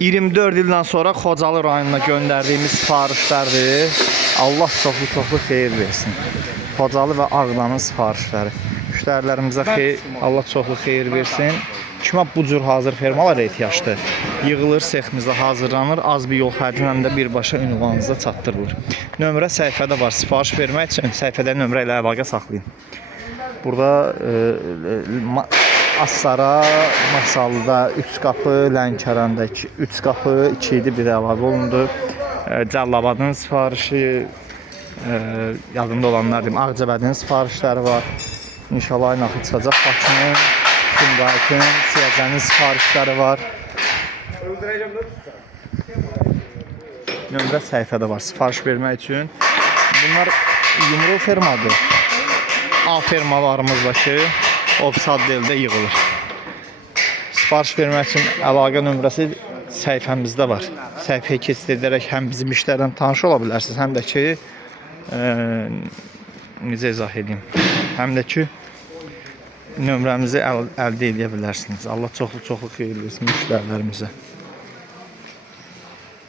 24 ildən sonra Xocalı rayonuna göndərdiyimiz sifarişlərdir. Allah çoxlu xeyir versin. Xocalı və Ağdamın sifarişləri. Müştərilərimizə Allah çoxlu xeyir versin. Kimə bu cür hazır fermalar ehtiyacdır? Yığılır, seximizdə hazırlanır. Az bir yol xərclə də birbaşa ünvanınıza çatdırılır. Nömrə səhifədə var. Sifariş vermək üçün səhifədə nömrə ilə əlaqə saxlayın. Burada Asara, Masallıda 3 qapı, Lənkəranda 3 qapı, 2 idi, bir əlavə olundu. Cəllabadın sifarişi, yadımda olanlar deyim, Ağcabədin sifarişləri var. İnşallah ayın axı çıxacaq. Bakının, Sumqayıtın, Siyəcənin sifarişləri var. Nömrə səhifədə var sifariş vermək üçün. Bunlar yumru fermadır. A fermalarımızdakı ofisad deldə yığılır. Sifariş vermək üçün əlaqə nömrəsi səhifəmizdə var. Səhifəyə keçid edərək həm bizim işlərdən tanış ola bilərsiniz, həm də ki necə izah edeyim, həm də ki nömrəmizi əldə edə bilərsiniz. Allah çoxlu xeyir versin müştərilərimizə.